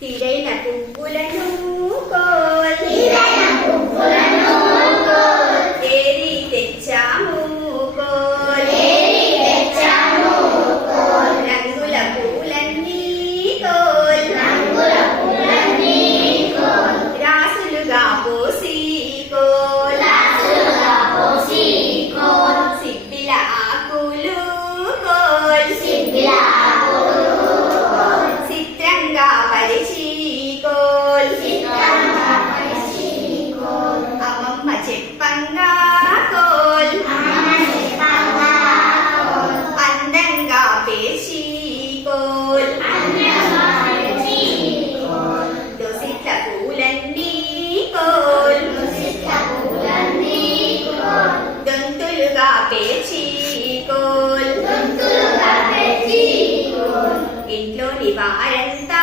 తిరైన పువ్వులను ఏరి తెచ్చాము రంగుల పూలన్నీ రాసులుగా పోసి సిబ్బిల ఆకులు చిత్రంగా పరిచి అమ్మమ్మ చెప్పంగా అందంగా పేర్చి దోసిట్ల పూలన్నీ దొంతులుగా పేర్చి ఇంట్లోని వారంతా